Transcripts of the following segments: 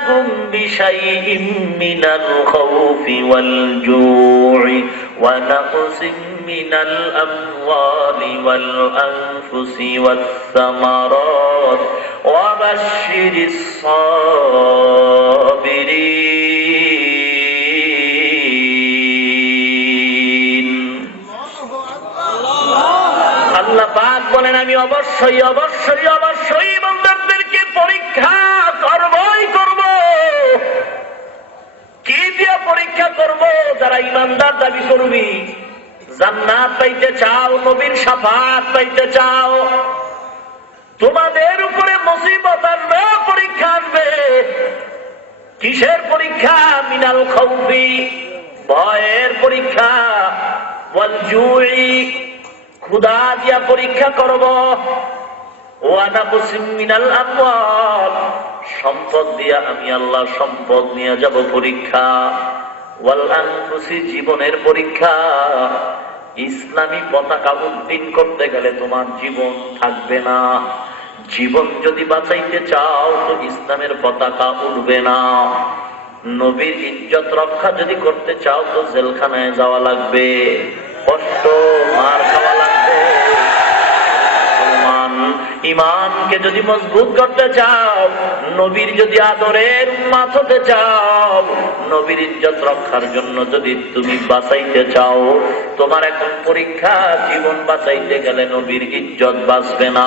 ونبلونكم بشيء من الخوف والجوع ونقص من الأموال والأنفس والثمرات وبشر الصابرين আল্লাহ পাক বলেন আমি অবশ্যই অবশ্যই অবশ্যই বান্দাদেরকে পরীক্ষা করবই করব। কি দিয়ে পরীক্ষা করব? যারা ঈমানদার দাবি করবি, জান্নাত পাইতে চাও, নবীর শাফাত পাইতে চাও, তোমাদের উপরে মুসিবত আসবে, পরীক্ষা আসবে। কিসের পরীক্ষা? মিনাল খাউফি, ভয়ের পরীক্ষা, ওয়াল জুই, ক্ষুধা দিয়া পরীক্ষা করব, ওয়া নাকসিম মিনাল আমওয়াল, সম্পদ দিয়া আমি আল্লাহ সম্পদ নিয়ে যাব পরীক্ষা, ওয়াল আনফুসি, জীবনের পরীক্ষা। ইসলামী পতাকা উড্ডীন করতে গেলে তোমার জীবন থাকবে না। জীবন যদি বাঁচাইতে চাও তো ইসলামের পতাকা উঠবে না। নবীর ইজ্জত রক্ষা যদি করতে চাও তো জেলখানায় যাওয়া লাগবে, কষ্ট মার খাওয়া লাগবে। ইমানকে যদি মজবুত করতে চাও, নবীর যদি আদরের উম্মত হতে চাও, নবীর ইজ্জত রক্ষার জন্য যদি তুমি বাঁচাইতে চাও, তোমার এখন পরীক্ষা। জীবন বাঁচাইতে গেলে নবীর ইজ্জত বাঁচবে না,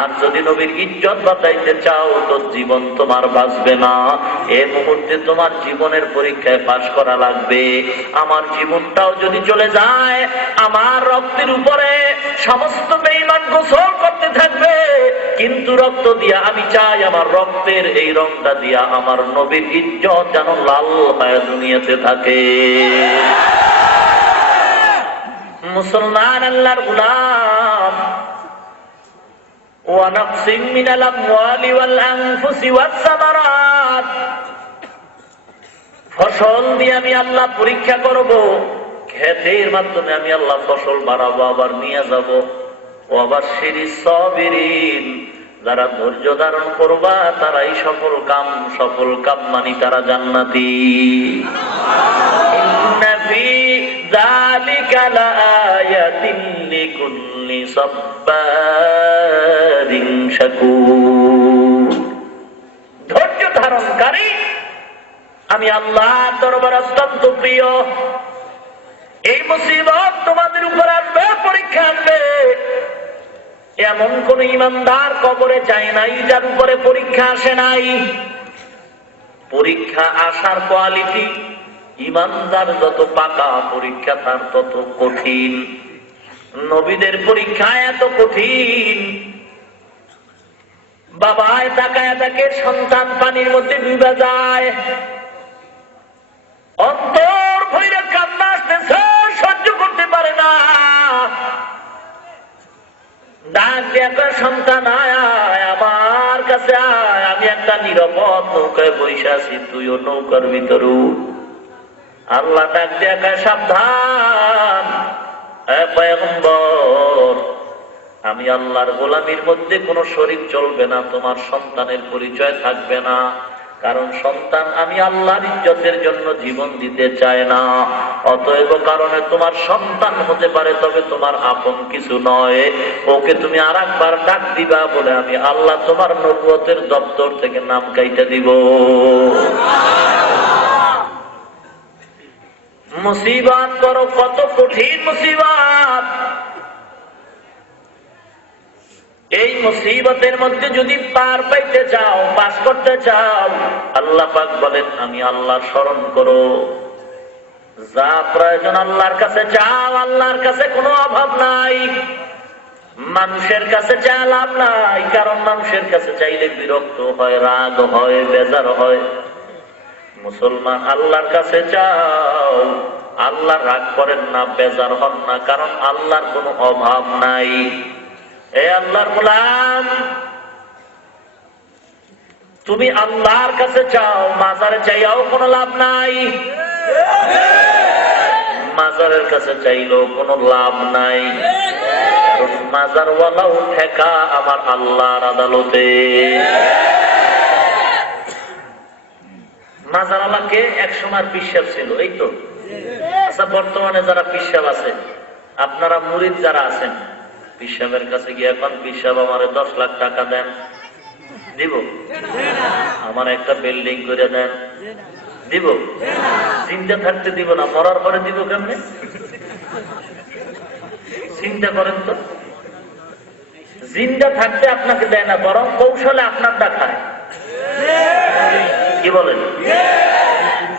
আর যদি নবীর ইজ্জত বাঁচাইতে চাও তো জীবন তোমার বাঁচবে না। এই মুহূর্তে তোমার জীবনের পরীক্ষায় পাশ করা লাগবে। আমার জীবনটাও যদি চলে যায়, আমার রক্তের উপরে সমস্ত বেঈমান গোসল করতে থাকবে, কিন্তু রক্ত দিয়া আমি চাই আমার রক্তের এই রংটা দিয়া আমার নবীর ইজ্জত যেন লাল হয়ে দুনিয়াতে থাকে। মুসলমান আল্লাহর গোলাম, ওয়া নাকসিম মিনাল আমওয়ালি ওয়াল আনফুসি ওয়াস সামারাত, ফসল দিয়ে আমি আল্লাহ পরীক্ষা করব। ক্ষেতের মাধ্যমে আমি আল্লাহ ফসল বাড়াবো, আবার নিয়ে যাব। ওয়াবাশশিরিস সাবিরিন, যারা ধৈর্য ধারণ করবা তারাই সফল কাম মানি তারা জান্নাতি। ইন্না ফি যালিকা লাআয়াতিন লিকুল্লি সাব্বারিন শাকুর, ধৈর্য ধারণকারী আমি আল্লাহর দরবারে অত্যন্ত প্রিয়। এই মুসিবত তোমাদের উপর আসবে, পরীক্ষা আসবে। এমন কোন ইমানদার কবরে যায় নাই যার উপরে পরীক্ষা আসে নাই। পরীক্ষা আসার কোয়ালিটি, ইমানদার যত পাকা পরীক্ষা তার তত কঠিন। নবীদের পরীক্ষা এত কঠিন, বাবায় তাকায় তাকে সন্তান পানির মধ্যে ডুবে যায়, অন্তর ভৈরা কান্না আসতেছে, সহ্য করতে পারে না। ডাক দিয়ে সন্তান আয় আমার কাছে আয়, আমি একটা নিরাপদ নৌকায় বসে আছি, তুইও নৌকার ভিতর। আল্লাহ ডাক দিয়ে সাবধান পয়গম্বর, আমি আল্লাহর গোলামির মধ্যে কোনো শরীক চলবে না, তোমার সন্তানের পরিচয় থাকবে না। কারণ সন্তান আমি আল্লাহর ইজ্জতের জন্য জীবন দিতে চায় না। অতএব কারণে তোমার সন্তান হতে পারে, তবে তোমার আপন কিছু নয়। ওকে তুমি আর একবার ডাক দিবা বলে আমি আল্লাহ তোমার নবুয়তের দপ্তর থেকে নাম কাইটা দিব। মুসিবত করো, কত কঠিন মুসিবত। এই মুসিবতের মধ্যে যদি পার পাইতে চাও, পাস করতে চাও, আল্লাহ পাক বলেন আমি আল্লাহ স্মরণ করো। যা প্রয়োজন আল্লাহর কাছে চাও, আল্লাহর কাছে কোনো অভাব নাই। মানুষের কাছে চাই লাভ নাই, কারণ মানুষের কাছে চাইলে বিরক্ত হয়, রাগ হয়, বেজার হয়। মুসলমান আল্লাহর কাছে চাও, আল্লাহ রাগ করেন না, বেজার হন না, কারণ আল্লাহর কোনো অভাব নাই। এ আল্লাহর গোলাম, তুমি আল্লাহর কাছে চাও, মাজারে চাইয়াও কোনো লাভ নাই, মাজারের কাছে চাইলেও কোনো লাভ নাই। কারণ মাজারওয়ালাও ঠেকা আমার আল্লাহর আদালতে। মাজারালাকে এক সময় পিসাব ছিল, এই তো। আচ্ছা, বর্তমানে যারা পিসাব আছে, আপনারা মুরিদ যারা আছেন, পিসাবের কাছে গিয়ে এখন পিসাব আমার 10 লাখ টাকা দেন, দিব? আমার একটা বিল্ডিং করে দেন, দিব? চিন্তা থাকতে দিব না, মরার পরে দিব কেমনে? চিন্তা করেন তো। জিন্দা থাকতে আপনাকে দেয় না, বরং কৌশলে আপনার দেখায়। কি বলেন?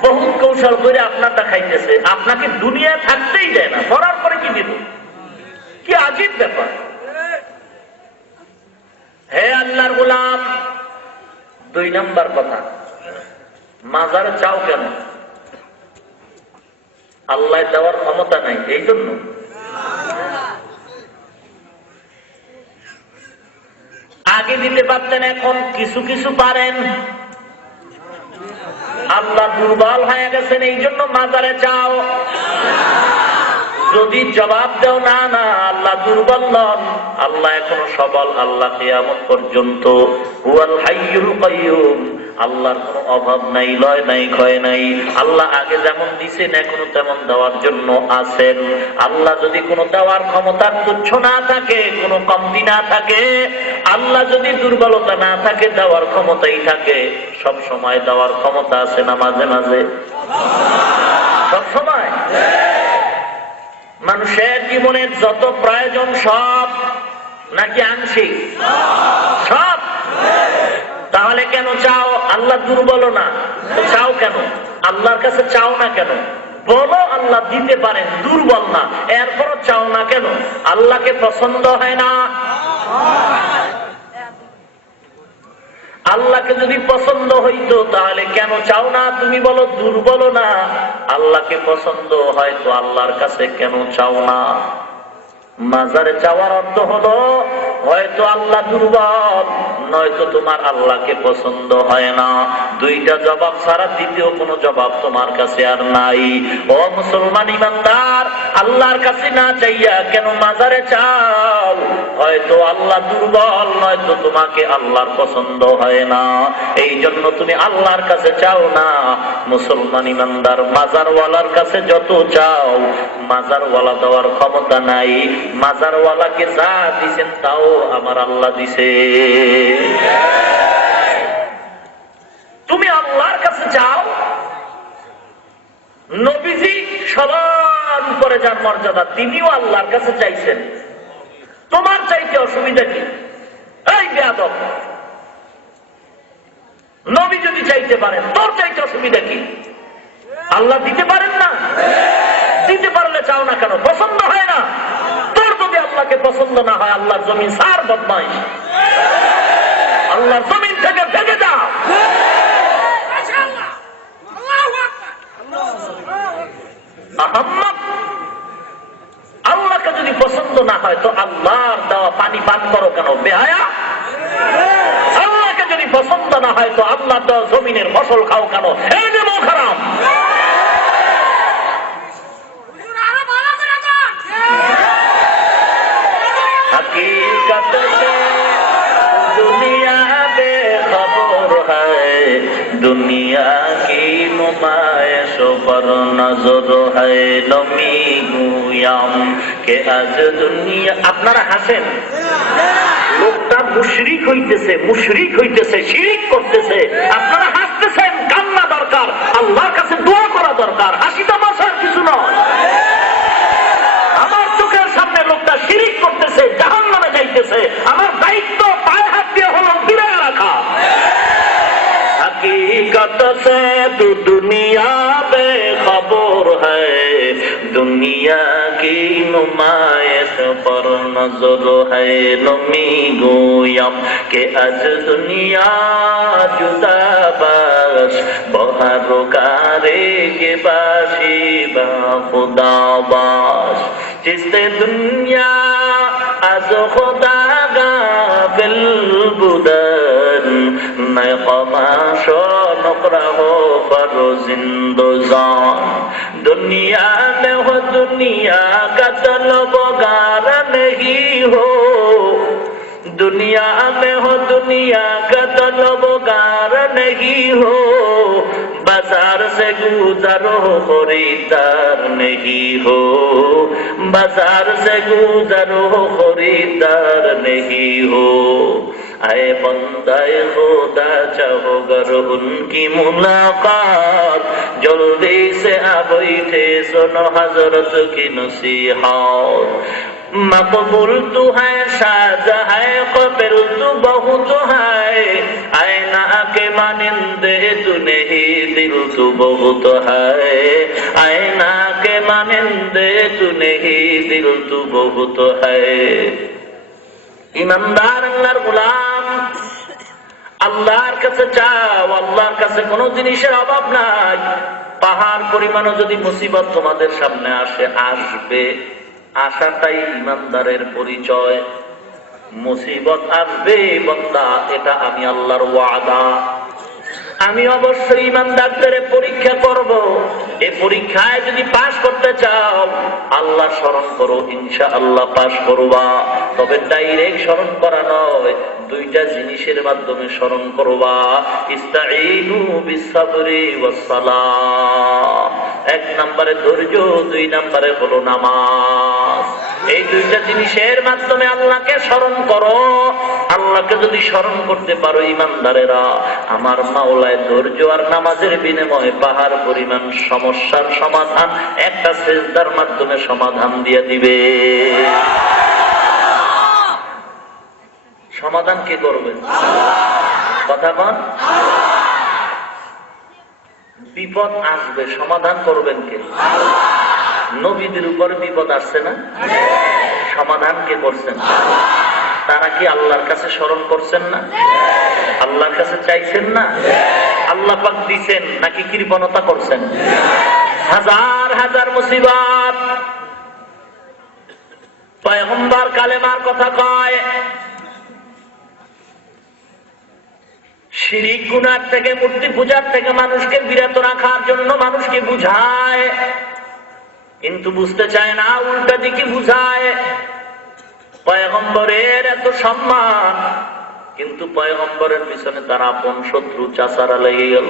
বহুত কৌশল করে আপনার দেখাইতেছে, আপনাকে দুনিয়া থাকতেই দেয় না, মরার পরে কি দিব? কি আজীব ব্যাপার। হে আল্লাহর গোলাম, 2 নম্বর কথা, মাজারে চাও কেন? আল্লাহ দেওয়ার ক্ষমতা নাই, এই জন্য। আগে দিতে পারতেন, এখন কিছু কিছু পারেন। আল্লাহ দুর্বল হয়ে গেছেন, এই জন্য মাজারে চাও। যদি জবাব দেও না না আল্লাহ দুর্বল নন, আল্লাহ এখনো সবল, আল্লাহ কিয়ামত পর্যন্ত হুয়াল হাইয়ুল কাইয়ুম, আল্লাহর কোনো অভাব নাই, লয় নাই, ক্ষয় নাই। আল্লাহ আগে যেমন দিছেন এখনো তেমন দেওয়ার জন্য আছেন। আল্লাহ যদি কোনো দেওয়ার ক্ষমতা তুচ্ছ না থাকে, কোনো কমতি না থাকে, আল্লাহ যদি দুর্বলতা না থাকে, দেওয়ার ক্ষমতাই থাকে, সব সময় দেওয়ার ক্ষমতা আছে না? মাঝে মাঝে, সব সময়। মানুষের জীবনের যত প্রয়োজন সব নাকি আংশিক? সব। তাহলে কেন চাও? আল্লাহ দুর্বল না, তো চাও কেন? আল্লাহর কাছে চাও না কেন? বলো আল্লাহ দিতে পারেন, দুর্বল না, এরপরও চাও না কেন? আল্লাহকে পছন্দ হয় না? আল্লাহকে যদি পছন্দ হইতো তাহলে কেন চাও না? তুমি বলো দুর্বল না, আল্লাহকে পছন্দ হয়তো আল্লাহর কাছে কেন চাও না? মাজারে চাওয়ার অর্থ হলো হয়তো আল্লাহ দুর্বল, নয়তো তোমার আল্লাহকে পছন্দ হয় না। 2টা জবাব ছাড়া দ্বিতীয় কোনো জবাব তোমার কাছে আর নাই। ও মুসলমান ইমানদার, আল্লাহর কাছে না চাইয়া কেন মাজারে চাও? হয়তো আল্লাহ দুর্বল, নয়তো তোমাকে আল্লাহর পছন্দ হয় না, এই জন্য তুমি আল্লাহর কাছে চাও না। মুসলমান ইমানদার, মাজারওয়ালার কাছে যত চাও, মাজারওয়ালা দেওয়ার ক্ষমতা নাই। মাজারওয়ালাকে যা দিছেন তাও আমার আল্লাহ দিছে। তুমি আল্লাহর কাছে চাও। নবীজি সবার উপরে যার মর্যাদা, তিনিও আল্লাহর কাছে চাইছেন। তোমার চাইতে অসুবিধা কি? এই বেয়াদব, নবী যদি চাইতে পারেন, তোর চাইতে অসুবিধা কি? আল্লাহ দিতে পারেন না? দিতে পারলে চাও না কেন? পছন্দ হয় না? তোর যদি আল্লাহকে পছন্দ না হয়, আল্লাহর জমিন সার বদমাইশ, আল্লাহর জমিন থেকে ভেঙে যাও। আহম্মদ, আল্লাহকে যদি পছন্দ না হয় তো আল্লাহর দেওয়া পানি পান করো কেন? বেহায়া। আল্লাহকে যদি পছন্দ না হয় তো আল্লাহর দেওয়া জমিনের ফসল খাও কেন? এই যে খারাপ। हकीकत से दुनिया बेखबर है, दुनिया की नुमाइश पर नजर है, नमी गुयाम के आज दुनिया। আপনারা হাসেন, লোকটা মুশরিক হইতেছে, শিরক করতেছে, আপনারা হাসতেছেন। কান্না দরকার, আল্লাহর কাছে দোয়া করা দরকার, হাসি তামাশার কিছু নয়। আমার চোখের সামনে লোকটা শিরক করতেছে, জাহান্নামে যাইতেছে, আমার দায়িত্ব পায়ে হাত দিয়ে হলো ফিরে রাখা। हकीकत से तू दुनिया बेखबर है, दुनिया की नुमाइश पर नजर है, नमी गोयम के आज दुनिया जुदा बाश, बहार कारे के बाशी बा खुदा बाश, जिससे दुनिया आज खुदा गाफिल बुदन, मैं खमाश नकरा हो पर जिंदजान, दुनिया में हो दुनिया का तलबगार नहीं हो, दुनिया में हो दुनिया का तलबगार नहीं हो, बस बाजार से गुजरो खरीदार नहीं हो, बाजार से गुजरो खरीदार नहीं हो। आए बंदाए खुदा चाहो गर उनकी मुलाकात, जल्दी से आ बैठे सुनो हजरत की नसीहत। मकबूल तू है, शाजा है, कबिल तू बहुत है, आईना के मानिंदे तू नहीं, दिल तू बहुत है, आईना के मानिंदे तू नहीं, दिल तू बहुत है। ईमानदार अल्लाहर গোলাম, আল্লাহর কাছে চাও, আল্লাহর কাছে কোনো জিনিসের অভাব নাই। পাহাড় পরিমাণও যদি মুসিবত তোমাদের সামনে আসে, আসবে, আশাটাই ইমানদারের পরিচয়। মুসিবত আসবে বান্দা, এটা আমি আল্লাহর ওয়াদা। আমি অবশ্যই ইমানদারদের পরীক্ষা করব। এই পরীক্ষায় যদি পাস করতে চাও, আল্লাহ স্মরণ করো, ইনশাআল্লাহ পাস করবা। তবে ডাইরেক্ট স্মরণ করা নয়, দুইটা জিনিসের মাধ্যমে স্মরণ করবা। ইস্তাঈনু বিসসাবরি ওয়াস সালাহ। এক নম্বরে ধৈর্য, দুই নম্বরে হলো নামাজ। এই দুইটা জিনিসের মাধ্যমে আল্লাহকে স্মরণ করো। আল্লাহকে যদি স্মরণ করতে পারো ইমানদারেরা, আমার মাওলায় ধৈর্য আর নামাজের বিনিময়ে পাহাড় পরিমাণ সমস্যার সমাধান একটা সিজদার মাধ্যমে সমাধান দিয়ে দিবে। সমাধান কে করবে? কথা বল। বিপদ আসবে, সমাধান করবেন কে? নবীদের উপর বিপদ আসছে না, সমাধান কে করছেন? তারা কি আল্লাহর কাছে স্মরণ করছেন না? আল্লাহর কাছে চাইছেন না? আল্লাহ পাক দিছেন নাকি কৃপণতা করছেন? হাজার হাজার মুসিবত। পয়গম্বর কালেমার কথা কয়, শিরিক গুনাহ থেকে, মূর্তি পূজার থেকে মানুষকে বিরত রাখার জন্য মানুষকে বুঝায়, কিন্তু বুঝতে চায় না, উল্টা দিকে বুঝায়। পয়গম্বরের এত সম্মান, কিন্তু পয়গম্বরের পিছনে তার আপন শত্রু চাচারা লেগে গেল।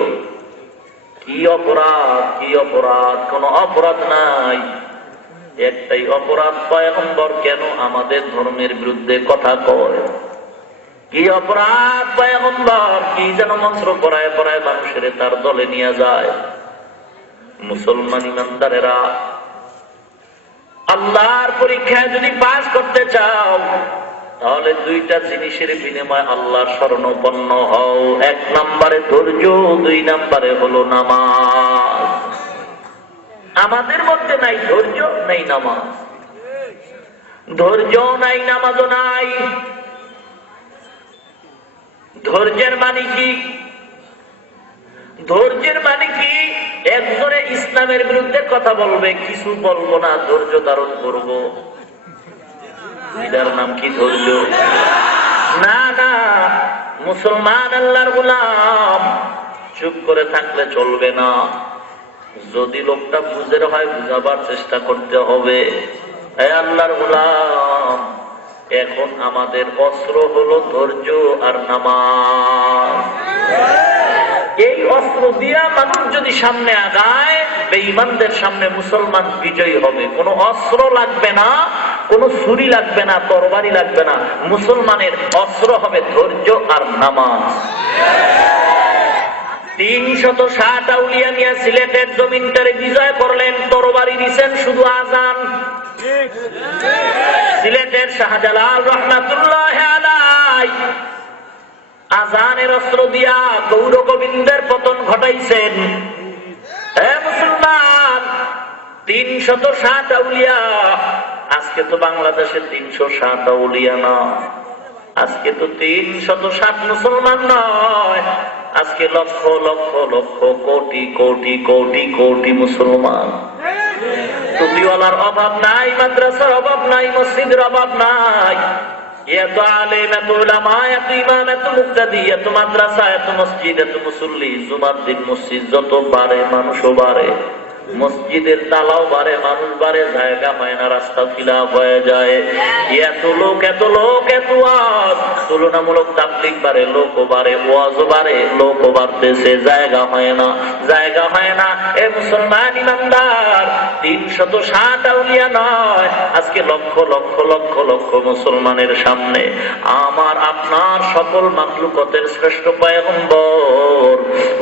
কি অপরাধ, কি অপরাধ? কোন অপরাধ নাই, একটাই অপরাধ, পয়গম্বর কেন আমাদের ধর্মের বিরুদ্ধে কথা কয়? কি অপরাধ? পয়গম্বর কি যেন মন্ত্র পড়ায় পড়ায় মানুষের তার দলে নিয়ে যায়। মুসলমান ইমানদারেরা, আল্লাহর পরীক্ষায় যদি পাস করতে চাও, তাহলে দুইটা জিনিসের বিনিময়ে আল্লাহর শরণাপন্ন হও। এক নম্বরে ধৈর্য, দুই নম্বরে হলো নামাজ। আমাদের মধ্যে নাই ধৈর্য, নাই নামাজ। ধৈর্য নাই, নামাজও নাই। ধৈর্যের মানে কি? ধৈর্যের মানে কি? একজনে ইসলামের বিরুদ্ধে কথা বলবে, কিছু বলবো না, ধৈর্য ধারণ করবো, এটার নাম কি ধৈর্য? না না, মুসলমান আল্লাহর গোলাম, চুপ করে থাকলে চলবে না। যদি লোকটা বুঝের হয়, বুঝাবার চেষ্টা করতে হবে। আল্লাহর গোলাম, এখন আমাদের অস্ত্র হলো ধৈর্য আর নামাজ। এই অস্ত্র দিয়া মানুষ যদি সামনে আগায়, বেঈমানদের সামনে মুসলমান বিজয়ী হবে। কোনো অস্ত্র লাগবে না, কোনো ছুরি লাগবে না, তরবারি লাগবে না। মুসলমানের অস্ত্র হবে ধৈর্য আর নামাজ। ৩৬০ আউলিয়া নিয়ে সিলেটের জমিনটারে বিজয় করলেন, তরবারি দিছেন শুধু আজান। সিলেটের শাহজালাল রহমাতুল্লাহ আলাইহি আজানের অস্ত্র দিয়া গৌর গোবিন্দের পতন ঘটাইছেন। হে মুসলমান, ৩৬০ আউলিয়া। আজকে তো বাংলাদেশে ৩৬০ আউলিয়া না, আজকে তো ৩৬০ মুসলমান নয়, আজকে লক্ষ লক্ষ লক্ষ কোটি কোটি কোটি কোটি মুসলমান। টুপিওয়ালার অভাব নাই, মাদ্রাসার অভাব নাই, মসজিদের অভাব নাই। এত আলেম, এত উলামা, এত ইমাম, এত মুক্তাদি, এত মাদ্রাসা, এত মসজিদ, এত মুসল্লি। জুমার দিন মসজিদ যত বাড়ে, মানুষও বাড়ে। মসজিদের তালাও বাড়ে, মানুষ বাড়ে, জায়গা হয় না, রাস্তা ফিলাপ হয়ে যায়। এত লোক এত লোক এত ওয়াজ, তুলনামূলক তাবলীগ বাড়ে, লোকও বাড়ে, ওয়াজও বাড়ে, লোকও বাড়তেছে, জায়গা হয় না, জায়গা হয় না। এ মুসলমান ইমানদার, 360 আউলিয়া নয়, আজকে লক্ষ লক্ষ লক্ষ লক্ষ মুসলমানের সামনে আমার আপনার সকল মাখলুকাতের শ্রেষ্ঠ পয়গম্বর,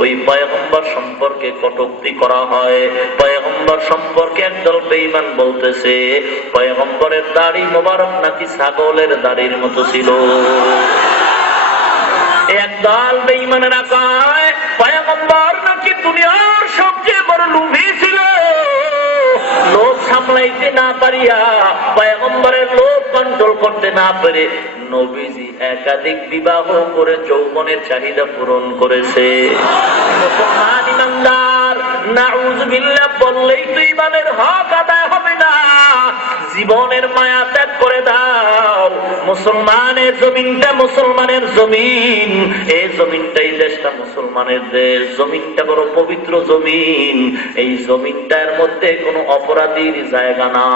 ওই পয়গম্বর সম্পর্কে কটূক্তি করা হয়। পয়গম্বর সম্পর্কে একদল বেঈমান বলতেছে পয়গম্বরের দাড়ি মোবারক নাকি ছাগলের দাড়ির মতো ছিল। একদল বেঈমানেরা কয় পয়গম্বর নাকি দুনিয়ার সবচেয়ে বড় লোভী ছিল, লোভ সামলাইতে না পারিয়া, পয়গম্বরের লোভ কন্ট্রোল করতে না পারে নবীজি একাধিক বিবাহ করে যৌবনের চাহিদা পূরণ করেছে। মুসলমান ইমানদার, নাউযুবিল্লাহ বললেই তো ইমানের হক আদায় হবে না। জীবনের মায়া ত্যাগ করে দাও। মুসলমানের জমিনটা মুসলমানের জমিন, এই জমিনটাই দেশটা মুসলমানের দেশ, জমিনটা বড় পবিত্র জমিন, এই জমিনটার মধ্যে কোনো অপরাধীর জায়গা না।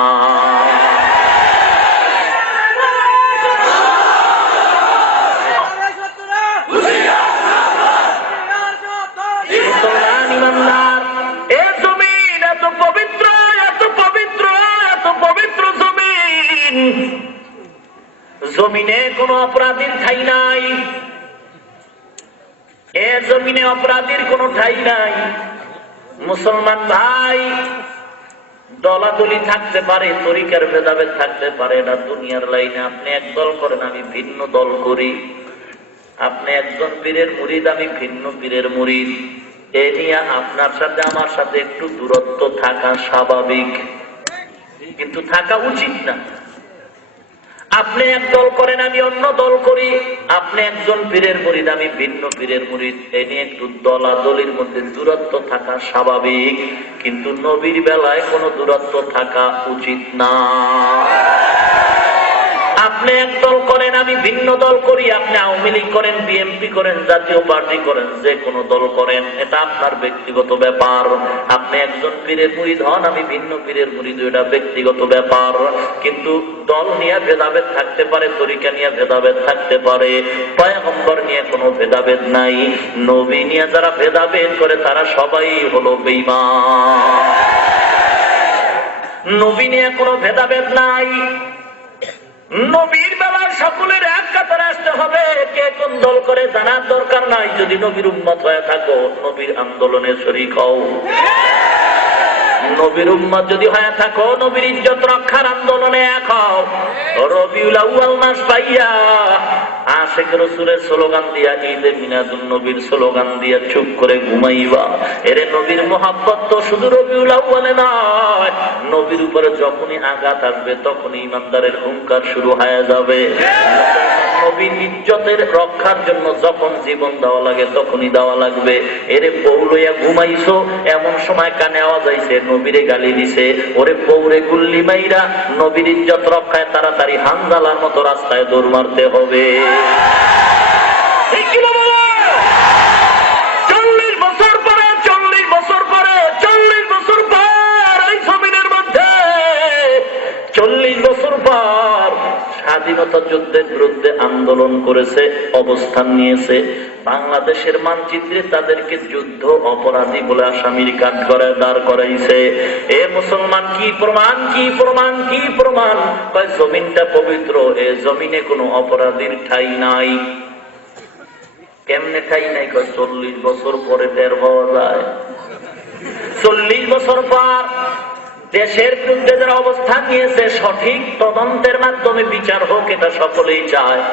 মুসলমান ইমানদার, এ জমিন এত পবিত্র, এত পবিত্র, এত পবিত্র জমিন, জমিনে কোনো অপরাধীর ঠাই নাই, এ জমিনে অপরাধীর কোনো ঠাই নাই। মুসলমান ভাই, দলাদলি থাকতে পারে, তরিকার ভেদাভেদ থাকতে পারে, না দুনিয়ার লাইনে আপনি একদল করেন, আমি ভিন্ন দল করি, আপনি একজন পীরের মুরিদ, আমি ভিন্ন পীরের মুরিদ, এ নিয়ে আপনার সাথে আমার সাথে একটু দূরত্ব থাকা স্বাভাবিক, কিন্তু থাকা উচিত না। আপনি এক দল করেন, আমি অন্য দল করি, আপনি একজন পীরের মুরিদ, আমি ভিন্ন পীরের মুরিদ, এ নিয়ে একটু দলাদলির মধ্যে দূরত্ব থাকা স্বাভাবিক, কিন্তু নবীর বেলায় কোনো দূরত্ব থাকা উচিত না। আপনি এক দল করেন, আমি ভিন্ন দল করি, আপনি আওয়ামী লীগ করেন, বিএনপি করেন, জাতীয় পার্টি করেন, যে কোনো দল করেন, এটা আপনার ব্যক্তিগত ব্যাপার। আপনি একজন পীরের মুরিদ হন, আমি ভিন্ন পীরের মুরিদ, এটা ব্যক্তিগত ব্যাপার, কিন্তু দল নিয়ে ভেদাভেদ থাকতে পারে, তরিকা নিয়ে ভেদাভেদ থাকতে পারে, পয়গম্বর নিয়ে কোনো ভেদাভেদ নাই। নবী নিয়ে যারা ভেদাভেদ করে তারা সবাই হলো বেঈমান। নবী নিয়ে কোনো ভেদাভেদ নাই। নবীর বেলায় সকলের এক কাতারে আসতে হবে, কে কোন দল করে জানার দরকার নাই। যদি নবীর উম্মত হয়ে থাকো, নবীর আন্দোলনে শরীক হও। নবীর উম্মত যদি হয়ে থাকো, নবীর ইজ্জত রক্ষার আন্দোলনে এক হও। রবিউল আউয়াল মাস পাইয়া আশিক রাসূলের স্লোগান দিয়া, ঈদে মিলাদুন নবীর স্লোগান দিয়া চুপ করে ঘুমাইবা। এরে নবীর মোহাব্বত তো শুধু রবিউল আউয়ালে নয়, নবীর উপরে যখনই আঘাত আসবে তখনই ইমানদারের হুঙ্কার শুরু হয়ে যাবে। নবীর ইজ্জতের রক্ষার জন্য যখন জীবন দেওয়া লাগে তখনই দেওয়া লাগবে। এরে বউ লইয়া ঘুমাইছো, এমন সময় কানে আওয়াজ আইছে, নবীরে গালি দিছে, ওরে বউরে গুল্লি মাইরা নবীর ইজ্জত রক্ষায় তাড়াতাড়ি হানজালার মতো রাস্তায় দৌড় মারতে হবে। 40 বছর পরে, 40 বছর পরে, 40 বছর পর এই জমিনের মধ্যে, 40 বছর পর স্বাধীনতা যুদ্ধের বিরুদ্ধে আন্দোলন করেছে, অবস্থান নিয়েছে। বাংলাদেশের মানচিত্রে তাদেরকে যুদ্ধ অপরাধী বলে আসামির কাঠ করায় দাঁড় করাইছে। এ মুসলমান, কি প্রমাণ, কি প্রমাণ, কি প্রমাণ? কয় জমিনটা পবিত্র, এ জমিনে কোনো অপরাধীর ঠাই নাই। কেমনে ঠাই নাই? কয় 40 বছর পরে টের পাওয়া যায়। 40 বছর পর দেশের বিরুদ্ধে যারা অবস্থান নিয়েছে, সঠিক তদন্তের মাধ্যমে বিচার হোক, এটা সকলেই চায়।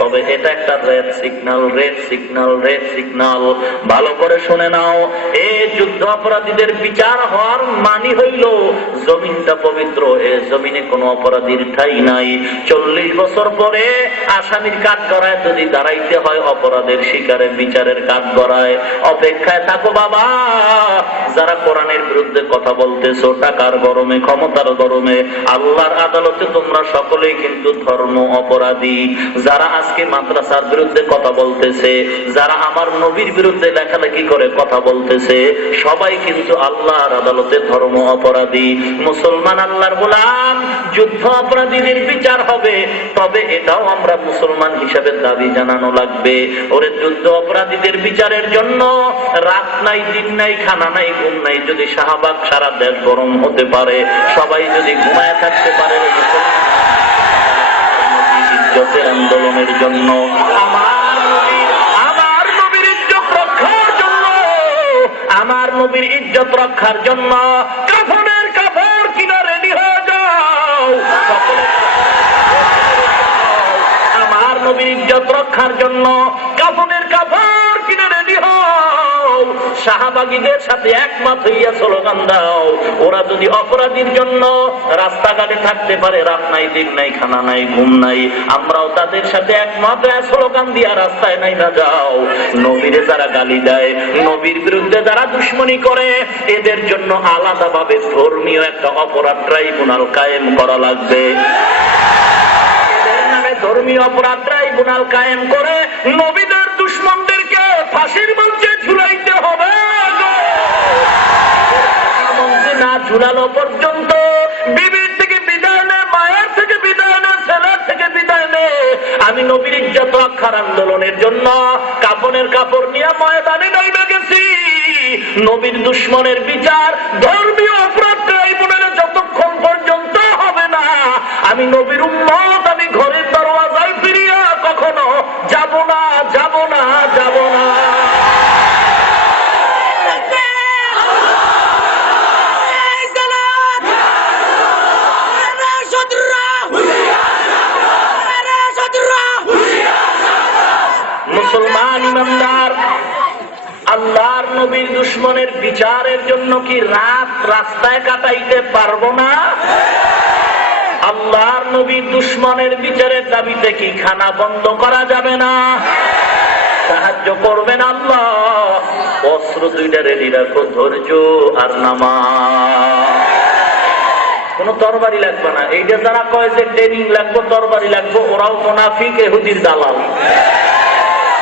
তবে এটা একটা red signal, red signal, red signal. ভালো করে শুনে নাও, এই যুদ্ধ অপরাধীদের বিচার হওয়ার মানে হইল জমিনটা পবিত্র, এ জমিনে কোনো অপরাধীর ঠাই নাই। 40 বছর পরে আসামির কাঠ গড়ায় যদি দাঁড়াইতে হয় অপরাধের শিকারে বিচারের কাঠ গড়ায়, অপেক্ষায় থাকো বাবা। যারা কোরআনের বিরুদ্ধে কথা বলতেছো, টাকার গরমে, ক্ষমতার গরমে, আল্লাহর আদালতে তোমরা সকলেই কিন্তু ধর্ম অপরাধী। যারা আজকে মাদ্রাসার বিরুদ্ধে কথা বলতেছে, যারা আমার নবীর বিরুদ্ধে লেখালেখি করে কথা বলতেছে, সবাই কিন্তু আল্লাহর আদালতে ধর্ম অপরাধী। মুসলমান আল্লাহর গোলাম, যুদ্ধ অপরাধীদের বিচার হবে, তবে এটাও আমরা মুসলমান হিসেবে দাবি জানানো লাগবে। ওরে যুদ্ধ অপরাধীদের বিচারের জন্য রাত নাই, দিন নাই, খানা নাই, ঘুম নাই। যদি শাহবাগ সারা দেশ গরম হতে পারে, সবাই যদি ঘুমায় থাকতে পারে ইজ্জতের আন্দোলনের জন্য, আমার নবীর ইজ্জত রক্ষার জন্য, আমার নবীর ইজ্জত রক্ষার জন্য কাফনের কাপড় কিনা রেডি হয়ে যাও। আমার নবীর ইজ্জত রক্ষার জন্য কাফনের কাপড় কিনা রেডি হও। শাহবাগীদের সাথে একমত হইয়া স্লোগান দাও। ওরা যদি অপরাধীর জন্য রাস্তাঘাটে থাকতে পারে, রাত নাই, দিন নাই, খানা নাই, ঘুম নাই, আমরাও তাদের সাথে একমত হয়ে স্লোগান দিয়া রাস্তায় নাই না যাও। নবীরে যারা গালি দেয়, নবীর বিরুদ্ধে যারা দুশ্মনী করে, এদের জন্য আলাদাভাবে ধর্মীয় একটা অপরাধ ট্রাইব্যুনাল কায়েম করা লাগবে। ধর্মীয় অপরাধ ট্রাইব্যুনাল কায়েম করে নবীদের দুশমনদেরকে ফাঁসির মঞ্চে ঝুলাইতে হবে। না ঝুলানো পর্যন্ত বিবির থেকে বিদায় নে, মায়ের থেকে বিদায় নে, ছেলের থেকে বিদায় নে। আমি নবীর ইজ্জত রক্ষার আন্দোলনের জন্য কাফনের কাপড় নিয়ে ময়দানে নাইমে গেছি। নবীর দুশমনের বিচার ধর্মীয় অপরাধ ট্রাইব্যুনালে যতক্ষণ পর্যন্ত হবে না, আমি নবীর উম্মত, আমি ঘরের দরওয়াজায় ফিরিয়া কখনো যাব না, যাব না, যাব না। মুসলমান ইমানদার, আল্লাহর নবীর দুশমনের বিচারের জন্য কি রাত রাস্তায় কাটাইতে পারবো না? আল্লাহর নবীর দুশমনের বিচারের দাবিতে কি খানা বন্ধ করা যাবে না? সাহায্য করবেন আল্লাহ। অস্ত্র দুইটা রেডি রাখো, ধৈর্য আর নামাজ। কোন তরবারি লাগবে না। এইটা যারা কয় যে ট্রেনিং লাগবে, তরবারি লাগবে, ওরাও মুনাফিক, ইহুদির দালাল।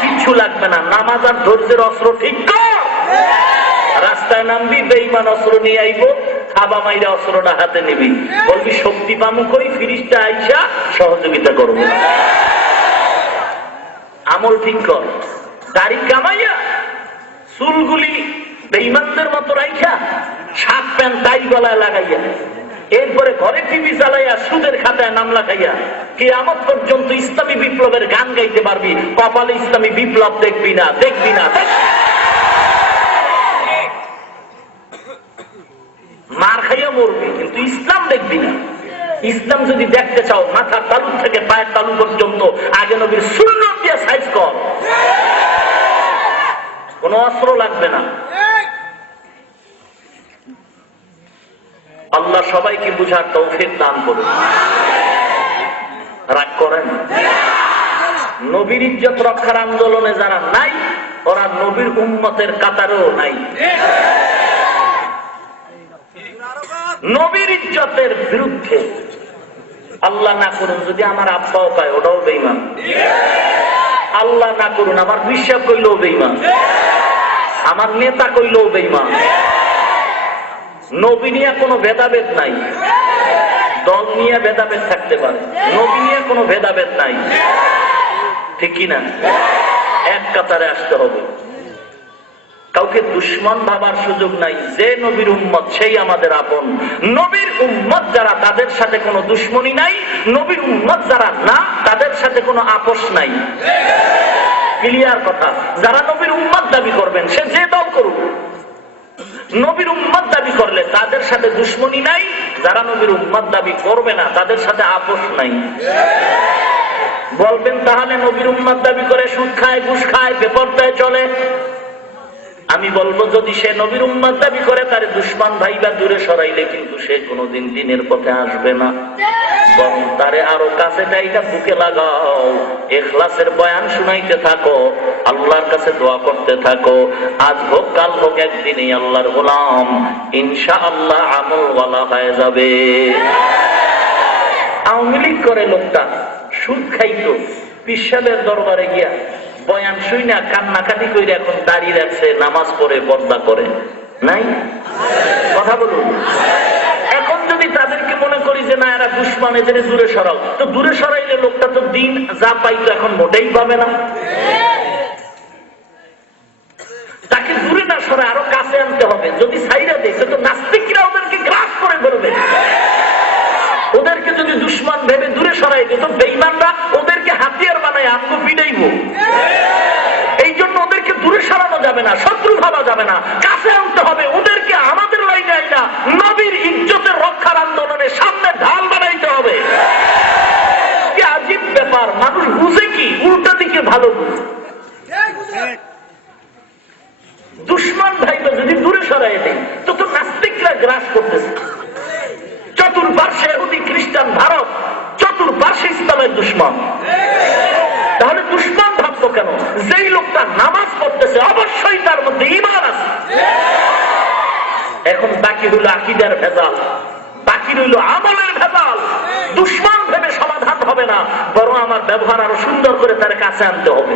কিচ্ছু লাগবে না, নামাজ আর ধৈর্যের অস্ত্র ঠিক কর। রাস্তায় নামবি, বেঈমান অস্ত্র নিয়ে আইবো, খাবা মাইরা অস্ত্রটা হাতে নিবি, বলবি শক্তি পামু কই, ফিরিস্তা আইসা সহযোগিতা করবো। আমল ঠিক কর, দাড়ি কামাইয়া চুলগুলি বেঈমানদের মতো রাইখা, শার্ট প্যান্ট টাই গলায় লাগাইয়া, এরপরে ঘরে টিভি চালাইয়া সুদের খাতায় নাম লাগাইয়া কিয়ামত পর্যন্ত ইসলামী বিপ্লবের গান গাইতে পারবি। কপালে ইসলামী বিপ্লব দেখবি না, দেখবি না, মার খাইয়া মরবি, কিন্তু ইসলাম দেখবি না। ইসলাম যদি দেখতে চাও, মাথার তালু থেকে পায়ের তালু পর্যন্ত আগে নবীর সুন্নাত দিয়ে সাইজ কর। কোন অস্ত্র লাগবে না। আল্লাহ সবাইকে বুঝার তৌফিক দান করুন। রাগ করেন? নবীর ইজ্জত রক্ষার আন্দোলনে যারা নাই, ওরা নবীর উম্মতের কাতারেও নাই। নবীর ইজ্জতের বিরুদ্ধে আল্লাহ না করুন যদি আমার আব্বাও পায়, ওটাও বেঈমান। আল্লাহ না করুন আমার বিশ্বাস কইলেও বেঈমান, আমার নেতা কইলেও বেঈমান। নবী নিয়ে কোনো ভেদাভেদ নাই, দল নিয়ে ভেদাভেদ থাকতে পারে, নবী নিয়ে কোনো ভেদাভেদ নাই, ঠিক কিনা? এক কাতারে আসতে হবে, কাউকে দুশমন ভাবার সুযোগ নাই। যে নবীর উম্মত সেই আমাদের আপন। নবীর উম্মত যারা, তাদের সাথে কোনো দুশমনী নাই। নবীর উম্মত যারা না, তাদের সাথে কোনো আপোষ নাই। ক্লিয়ার কথা? যারা নবীর উম্মত দাবি করবেন, সে যে দল করুক, নবীর উম্মত দাবি করলে তাদের সাথে দুশমনী নাই। যারা নবীর উম্মত দাবি করবে না, তাদের সাথে আপোষ নাই। বলবেন তাহলে নবীর উম্মত দাবি করে সুদ খায়, ঘুষ খায়, বেপরদায় চলে। আমি বলবো যদি সে নবীর উম্মত দাবি করে, তার দুশমন ভাইবা দূরে সরাইলে কিন্তু সে কোনোদিন দিনের পথে আসবে না। বরং তারে আরো কাছে টাইটা বুকে লাগাও, ইখলাসের বয়ান শুনাইতে থাকো, আল্লাহর কাছে দোয়া করতে থাকো। আজ হোক কাল হোক, একদিনই আল্লাহর গোলাম ইনশাআল্লাহ আমলওয়ালা হয়ে যাবে। আওয়ামী লীগ করে লোকটা, সুদ খাইতো, পিসাবের দরবারে গিয়া বয়ান শুই না কান্নাকাটি করে এখন দাঁড়িয়ে রাখছে, নামাজ পড়ে পর্দা করে নাই? কথা বলুন। এখন যদি তাদেরকে মনে করি যে না এরা দুশ্মন, এদের দূরে সরাও, তো দূরে সরাইলে লোকটা তো দিন যা পাইতো এখন মোটেই পাবে না। তাকে দূরে না সরাই আরো কাছে আনতে হবে। যদি সাইরা দেখে তো নাস্তিকরা ওদেরকে গ্রাস করে ফেলবে। ওদেরকে যদি দুশ্মন ভেবে দূরে সরাই দিত, বেঈমানরা ওদেরকে হাতিয়ার বানায় আমগো পিটাইব। এই জন্য ওদেরকে দূরে সরানো যাবে না, শত্রু ভাবা যাবে না, কাছে আনতে হবে। ওদেরকে আমাদের লাইনে আইনা নবীর ইজ্জতের রক্ষার আন্দোলনের সামনে ঢাল বানাইতে হবে। কি আজীব ব্যাপার, মানুষ বুঝে কি? উল্টা দিকে ভালো বুঝে। দুশ্মন ভাইকে যদি দূরে সরাই দেয় তো তো নাস্তিকরা গ্রাস করতেছে। চতুর্পার্শ্বে ইহুদি খ্রিস্টান ভারত, চতুর্পার্শ্বে ইসলামের দুশ্মন। তাহলে দুশ্মন ভাবতো কেন? যেই লোকটা নামাজ পড়তেছে অবশ্যই তার মধ্যে ঈমান আছে। এখন বাকি হইল আকীদার ভেজাল, বাকি রইল আমলের ভেজাল। দুশ্মন ভেবে সমাধান হবে না, বরং আমার ব্যবহার আরো সুন্দর করে তার কাছে আনতে হবে।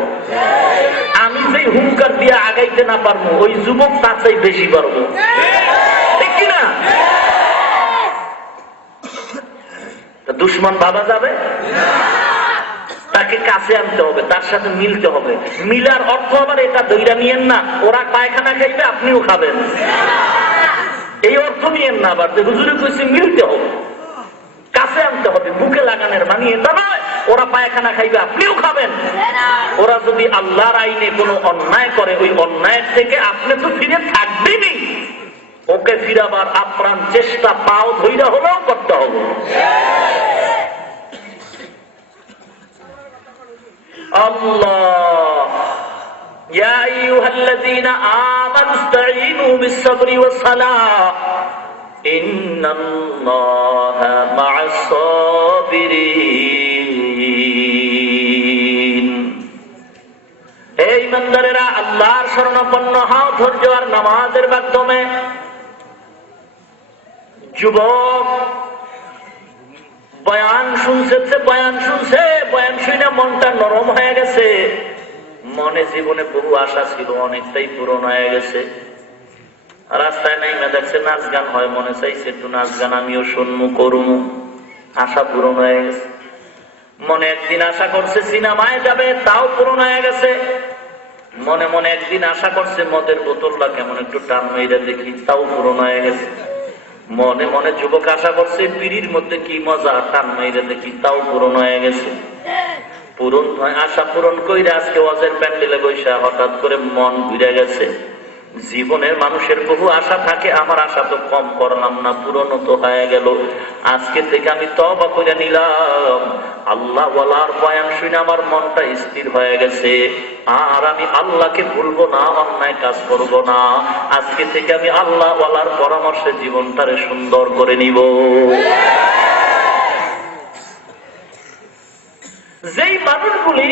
আমি যেই হুঙ্কার দিয়ে আগাইতে না পারবো, ওই যুবক তার চাই বেশি পারবো, ঠিক কিনা? দুশ্মন ভাবা যাবে? তাকে কাছে আনতে হবে, তার সাথে মিলতে হবে। মিলার অর্থ আবার এটা দইরা নিয়েন না ওরা পায়খানা খাইবে আপনিও খাবেন, এই অর্থ নিয়েন না। আবার হুজুরে কইছে মিলতে হবে, কাছে আনতে হবে। বুকে লাগানোর মানে এটা নয় ওরা পায়খানা খাইবে আপনিও খাবেন। ওরা যদি আল্লাহর আইনে কোনো অন্যায় করে, ওই অন্যায়ের থেকে আপনি তো ফিরে থাকবেনই, ওকে ফিরাবার আপ্রাণ চেষ্টা পাও ধৈর্য হলেও করতে হবে। আল্লাহ ইয়া আইয়ুহাল্লাযীনা আমানু ইসতাঈনু বিস-সাবরি ওয়াস-সালাহ ইন্নাল্লাহা মা'আস-সাবিরিন। হে ঈমানদারেরা, আল্লাহর শরণাপন্ন হও ধৈর্য আর নামাজের মাধ্যমে। যুবক বয়ান শুনছে, বয়ান শুনে মনটা নরম হয়ে গেছে। মনে জীবনে বহু আশা ছিল, অনেকটাই পূরণ হয়ে গেছে। রাস্তায় নাই দেখছে নাচ গান হয়, মনে চাইছে একটু নাচ গান আমিও শুনবো করবো, আশা পূরণ হয়ে গেছে। মনে একদিন আশা করছে সিনেমায় যাবে, তাও পূরণ হয়ে গেছে। মনে মনে একদিন আশা করছে মদের বোতলটা কেমন একটু টান মেয়েরা দেখি, তাও পূরণ হয়ে গেছে। মনে মনে যুবক আশা করছে পিড়ির মধ্যে কি মজা, টান মেয়েরা দেখি, তাও পূরণ হয়ে গেছে। পূরণ আশা পূরণ কইরা আজকে ওয়াজের প্যান্ডেলে বৈশা হঠাৎ করে মন ঘুরে গেছে। জীবনের মানুষের বহু আশা থাকে, আমার আশা তো কম করলাম না, পূরণও তো হয়ে গেল। আজকে থেকে আমি তওবা করে নিলাম, আল্লাহ ওয়ালার বয়ান শুনে আমার মনটা স্থির হয়ে গেছে। আর আমি আল্লাহকে ভুলবো না, অন্যায় কাজ করব না। আজকে থেকে আমি আল্লাহ ওয়ালার পরামর্শে জীবনটারে সুন্দর করে নিব। যেই মানুষগুলি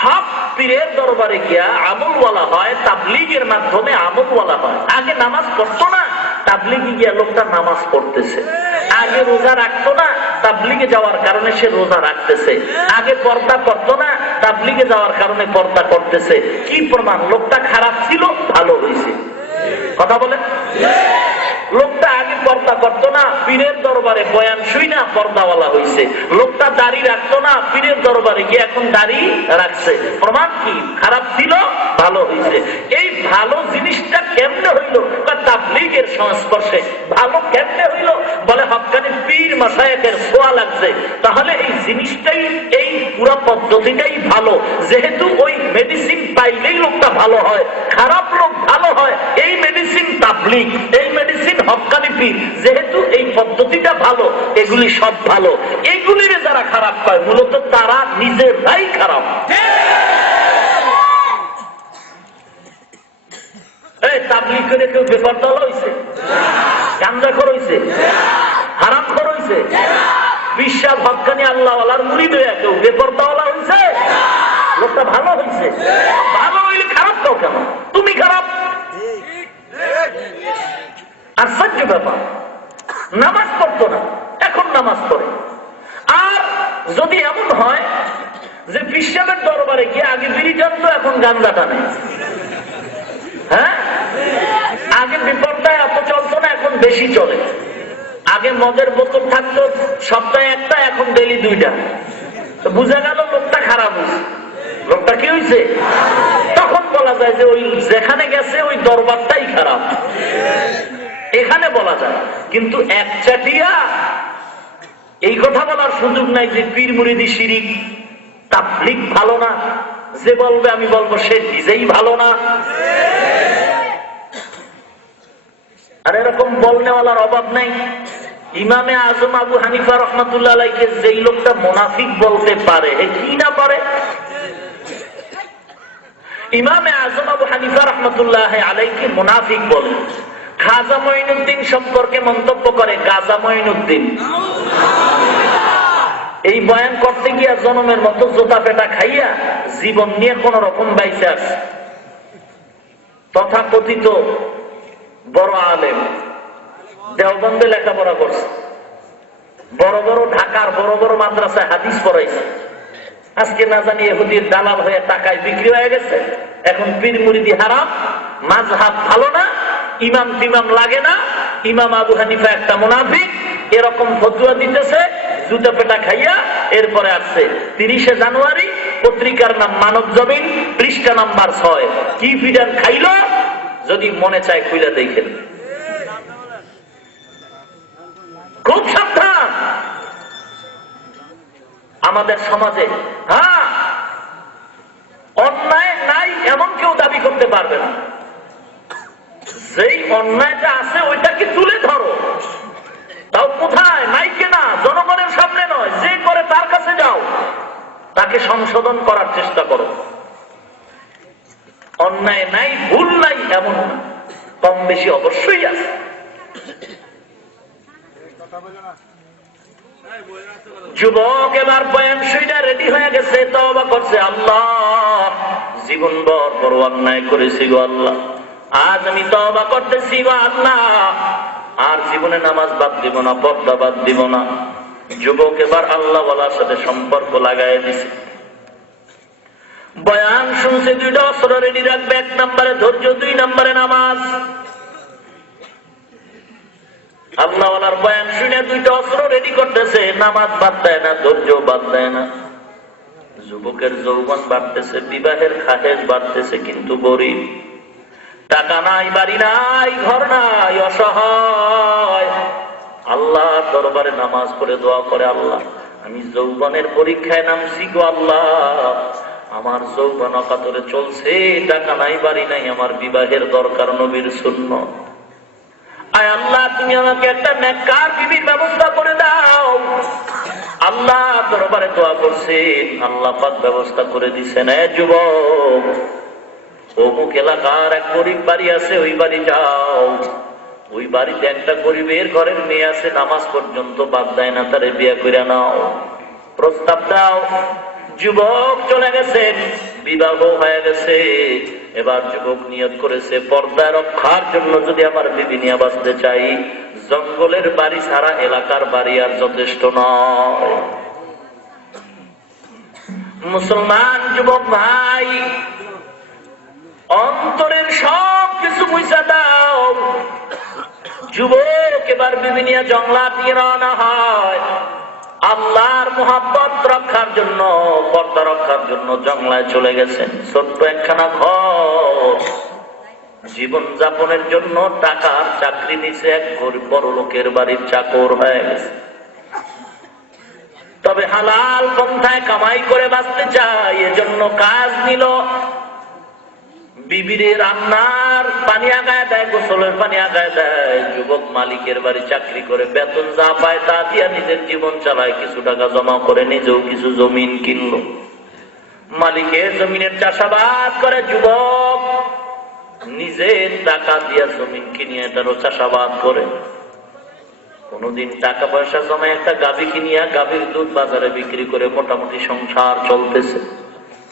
হক পীরের দরবারে গিয়া আমলওয়ালা হয়, তাবলীগের মাধ্যমে আমলওয়ালা হয়। আগে নামাজ পড়তো না, তাবলীগে গিয়া লোকটা নামাজ পড়তেছে। আগে রোজা রাখতো না, তাবলীগে যাওয়ার কারণে সে রোজা রাখতেছে। আগে পর্দা করতো না, তাবলীগে যাওয়ার কারণে পর্দা করতেছে। কি প্রমাণ? লোকটা খারাপ ছিল, ভালো হয়েছে। কথা বলেন। লোকটা আগে পর্দা করতো না, পীরের দরবারে বয়ান শুই না পর্দাওয়ালা হয়েছে। লোকটা দাড়ি রাখতো না, পীরের দরবারে গিয়ে এখন দাড়ি রাখছে। প্রমাণ কি? খারাপ ছিল, ভালো হয়েছে। এই ভালো জিনিসটা কেমনে হইল? তাবলীগের সংস্পর্শে ভালো কেমনে হইল? বলে হক্কানি পীর মাশায়েখের ছোঁয়া লাগছে। তাহলে এই জিনিসটাই, এই পুরো পদ্ধতিটাই ভালো। যেহেতু ওই মেডিসিন পাইলেই লোকটা ভালো হয়, খারাপ লোক ভালো হয়, এই মেডিসিন তাবলীগ, এই মেডিসিন হক্কানি পীর। যেহেতু এই পদ্ধতিটা ভালো, এগুলি সব ভালো। এগুলির যারা খারাপ পায় মূলত তারা নিজেরাই খারাপ। তাবলীগ করে কেউ বেপরদল হয়েছে, গাঁজাখোর হয়েছে, হারামখোর হয়েছে, বিশ্বাস হক্কানি আল্লাহওয়ালার মুরিদ হয়ে কেউ বেপরদাওয়ালা হয়েছে? লোকটা ভালো হয়েছে। ভালো হইলে খারাপ কাও কেন? তুমি খারাপ। আশ্চর্য ব্যাপার। নামাজ পড়তো না, এখন নামাজ পড়ে। আর যদি এমন হয় যে পিসাবের দরবারে গিয়ে আগে বিড়ি টানতো, এখন গাঞ্জা টানে। হ্যাঁ, আগে বিপদটায় এত চলতো না, এখন বেশি চলে। আগে মদের বোতল থাকতো সপ্তাহে একটা, এখন ডেলি 2টা। তো বুঝা গেল লোকটা খারাপ হয়েছে। লোকটা কি হয়েছে? তখন বলা যায় যে ওই যেখানে গেছে ওই দরবারটাই খারাপ, এখানে বলা যায়। কিন্তু একচাটিয়া এই কথা বলার সুযোগ নাই যে পীর মুরিদি শিরিক, তাবলীগ ভালো না। যে বলবে আমি বলবো সে নিজেই ভালো না। আর এরকম বলনেওয়ালার অভাব নাই। ইমামে আজম আবু হানিফা রহমাতুল্লাহ আলাইহিকে যেই লোকটা মুনাফিক বলতে পারে, কি না পারে? ইমামে আজম আবু হানিফা রহমাতুল্লাহ আলাইহিকে মুনাফিক বলে। খাজা মঈনুদ্দিন সম্পর্কে মন্তব্য করে গাজা মঈনুদ্দিন। এই বয়ান করতে গিয়া জনমের মতো জোতা পেটা খাইয়া জীবন নিয়ে কোন রকম বাইসে আছে। তথাকথিত বড় আলেম, দেওবন্দে লেখাপড়া করছে, বড় বড় ঢাকার বড় বড় মাদ্রাসায় হাদিস পড়াইছে। আজকে না জানি ইহুদির দালাল হয়ে টাকায় বিক্রি হয়ে গেছে। এখন পীর মুরিদি হারাম, মাযহাব ভালো না, ইমাম টিমাম লাগে না, ইমাম আবু হানিফা একটা মুনাফিক, এরকম ফতোয়া দিতেছে জুতা পেটা খাইয়া। এরপরে আসছে 30শে জানুয়ারি, পত্রিকার নাম মানব জমিন, পৃষ্ঠা নাম্বার 6। কি ফিডান খাইলো যদি মনে চায় খুলে দেখেন। খুব সাবধান আমাদের সমাজে। হ্যাঁ, অন্যায় নাই এমন কেউ দাবি করতে পারবে না। যেই অন্যায়টা আছে ওইটাকে তুলে ধরো। তাও কোথায়? মাইকে না, জনগণের সামনে নয়। যে করে তার কাছে যাও, তাকে সংশোধন করার চেষ্টা করো। অন্যায় নাই, ভুল নাই এমন না, কম বেশি অবশ্যই আছে। যুবক এবার বয়ান শুইনা রেডি হয়ে গেছে, তওবা করছে। আল্লাহ, জীবনভর বড় অন্যায় করেছি গো আল্লাহ, আজ আমি তওবা করতেছি গো আল্লাহ, আর জীবনে নামাজ বাদ দিব না, পর্দা বাদ দিব না। যুবক এবার আল্লাহ ওয়ালার সাথে সম্পর্ক লাগাই দিছে। বয়ান শুনছে, 2টা অস্ত্র রেডি রাখবে। 1 নম্বরে ধৈর্য, 2 নম্বরে নামাজ। আল্লাহ ওয়ালার বয়ান শুনে 2টা অস্ত্র রেডি করতেছে। নামাজ বাদ দেয় না, ধৈর্য বাদ দেয় না। যুবকের যৌবন বাড়তেছে, বিবাহের খাহেজ বাড়তেছে, কিন্তু গরিব, টাকা নাই, বাড়ি নাই, ঘর নাই, অসহায়। আল্লাহ দরবারে নামাজ পড়ে দোয়া করে, আল্লাহ আমি যৌবনের পরীক্ষায় নামছি গো আল্লাহ, আমার যৌবন অকাতরে চলছে, টাকা নাই, বাড়ি নাই, আমার বিবাহের দরকার, নবীর সুন্নাত। আয় আল্লাহ, তুমি আমাকে একটা নেককার বিবির ব্যবস্থা করে দাও। আল্লাহ দরবারে দোয়া করছেন, আল্লাহ পাক ব্যবস্থা করে দিচ্ছেন। যুবক, অমুক এলাকার এক গরিব বাড়ি আছে, ওই বাড়ি যাও। ওই বাড়িতে একটা গরিবের ঘরের মেয়ে আছে, নামাজ পর্যন্ত বাদ দেয় না, তারে বিয়ে করে নাও, প্রস্তাব দাও। যুবক চলে গেছেন, বিবাহ হয়ে গেছে। এবার যুবক নিয়ত করেছে, পর্দা রক্ষার জন্য যদি আমার বিবি নিয়ে বাঁচতে চাই, জঙ্গলের বাড়ি ছাড়া এলাকার বাড়ি আর যথেষ্ট নয়। মুসলমান যুবক ভাই, অন্তরের সব কিছু মুছা দাও। যুবক এবার বিবি নিয়ে জঙ্গলাত নিয়ে রওনা হয়। আল্লাহর মুহাব্বত রক্ষার জন্য, পর্দা রক্ষার জন্য জঙ্গলায় চলে গেছেন। ছোট্ট একখানা ঘর, জীবন যাপনের জন্য টাকার চাকরি নিছে, এক গরিব বড় লোকের বাড়ির চাকর হয়ে গেছে। তবে হালাল পন্থায় কামাই করে বাঁচতে চায়, এজন্য কাজ নিল। বিবিরে রান্নার পানি আগায় দেয়, গোসলের পানি আগায় দেয়। যুবক মালিকের বাড়ি চাকরি করে, বেতন যা পায় তা দিয়া নিজের জীবন চালায়। কিছু টাকা জমা করে নিজেও কিছু জমিন কিনলো, মালিকের জমিনের চাষাবাদ করে। যুবক নিজের টাকা দিয়া জমিন কিনিয়ে এটারও চাষাবাদ করে। কোনদিন টাকা পয়সা জমা একটা গাভী কিনিয়া গাভীর দুধ বাজারে বিক্রি করে মোটামুটি সংসার চলতেছে।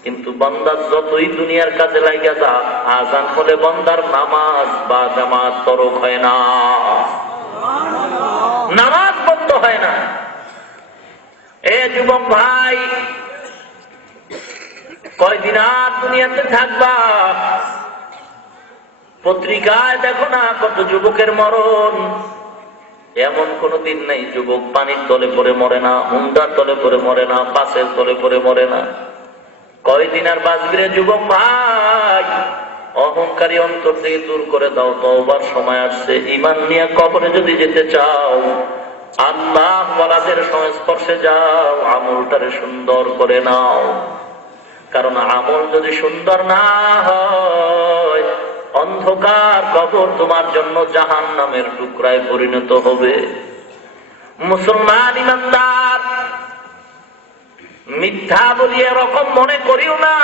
কিন্তু বান্দার যতই দুনিয়ার কাজে লাগিয়া যা, আজান হলে বান্দার নামাজ বা জামাত তরক হয় না, নামাজ বন্ধ হয় না। এ যুবক ভাই, কয়দিন আর দুনিয়াতে থাকবা? পত্রিকায় দেখো না কত যুবকের মরণ। এমন কোন দিন নেই যুবক পানির তলে পড়ে মরে না, হুন্ডার তলে পড়ে মরে না, বাসের তলে পড়ে মরে না। কয়দিন আর বাঁচবি রে যুবক ভাই? অহংকারী অন্তর থেকে দূর করে দাও, তওবার সময় আসছে। ঈমান নিয়ে কবরে যদি যেতে চাও, আল্লাহ ওয়ালাদের সংস্পর্শে যাও, আমলটারে সুন্দর করে নাও। কারণ আমল যদি সুন্দর না হয়, অন্ধকার কবর তোমার জন্য জাহান্নামের টুকরায় পরিণত হবে। মুসলমান ইমানদার, মিথ্যা বলিয়ে এরকম মনে করিও না